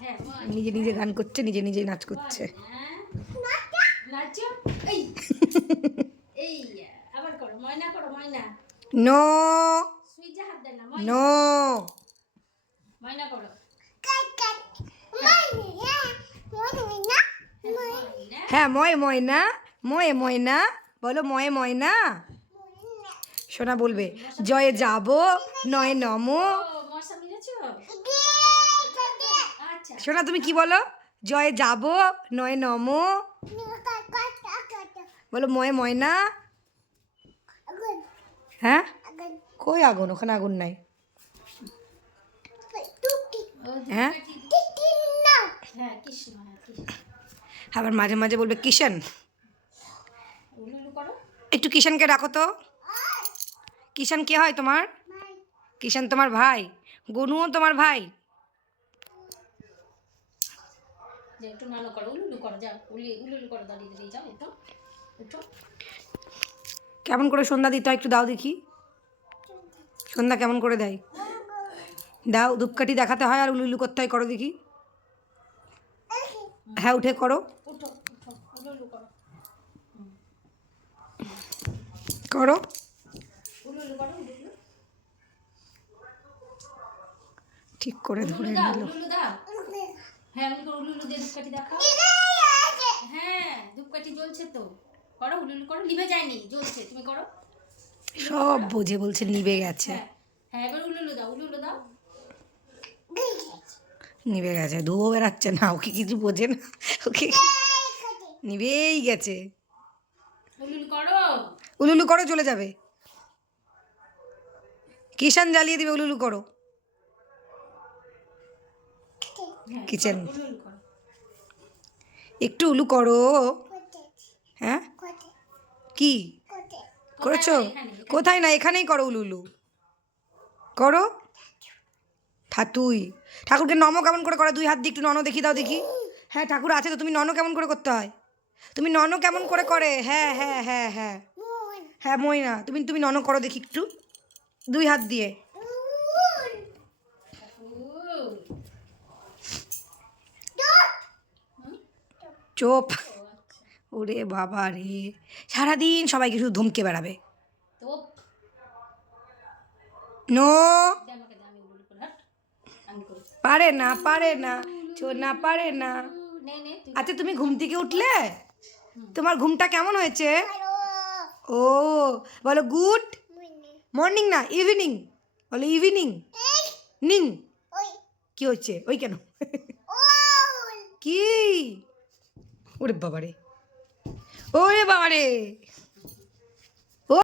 হ্যাঁ ময়না নিজে নিজে গান করছে নিজে নিজে নাচ করছে। নো। নো। ময়না করো হ্যাঁ ময়না হ্যাঁ ময় ময়না ময়ে ময়না বলো ময়ে ময়না। সোনা বলবে জয়ে যাব নয় নম। ও মশা মিলেছো আচ্ছা সোনা তুমি কি বলো? জয়ে যাব নয় নম। বলো ময়ে ময়না। হ্যাঁ? কই আগুন? ওখানে আগুন নাই। ও হ্যাঁ? আবার মাঝে মাঝে বলবে কিষান একটু কিষানকে ডাকো তো। কিষান কে হয় তোমার? কিষান তোমার ভাই গনুও তোমার ভাই। একটু নানো করো উলুলু করো যাও উলুলু করো দাঁড়িয়ে দাঁড়িয়ে যাও একটু একটু কেমন করে সন্ধ্যা দিতে হয় একটু দাও দেখি। সন্ধ্যা কেমন করে দেয়? দাও ধূপকাঠি দেখাতে হয় আর উলুলু করতে হয় করো দেখি। হ্যাঁ উঠে করো। করো। ঠিক করে ধরে নিল। হ্যাঁ আমি দিয়ে ধূপকাঠি দেখাও। হ্যাঁ ধূপকাঠি জ্বলছে তো। করো করো। নিভে যায়নি জ্বলছে। তুমি করো। সব বোঝে বলছে নিবে গেছে। হ্যাঁ হ্যাঁ এবার উলুলু দাও উলুলু দাও। নিবে গেছে ধুয়ো বেড়াচ্ছে না ওকে কিছু বোঝে না ওকে নিবেই গেছে। উলুলু করো। উলুলু করো চলে যাবে। কিষান জ্বালিয়ে দিবে উলুলু করো। হ্যাঁ কিচেন। একটু উলু করো। হ্যাঁ? কি? করেছ। কোথায় না এখানেই করো উলুলু। করো? ঠাতুই ঠাকুরকে নম কেমন করে করে দুই হাত দিয়ে একটু নন দেখি দাও দেখি। হ্যাঁ ঠাকুর আছে তো তুমি নন কেমন করে করতে হয়? তুমি নন কেমন করে করে? হ্যাঁ হ্যাঁ হ্যাঁ হ্যাঁ। হ্যাঁ ময়না তুমি তুমি নন করো দেখি একটু। দুই হাত দিয়ে। চোপ। ওরে বাবা রে। সারাদিন সবাইকে শুধু ধমকে বেড়াবে। নো। করি। পারে না পারে না। চো না পারে না। আচ্ছা তুমি ঘুম থেকে উঠলে? তোমার ঘুমটা কেমন হয়েছে? ও বলো গুড মর্নিং না ইভিনিং। বলো ইভিনিং। নিং। কি হচ্ছে? ওই কেন? কি? ওরে বাবারে। ওরে বাবারে।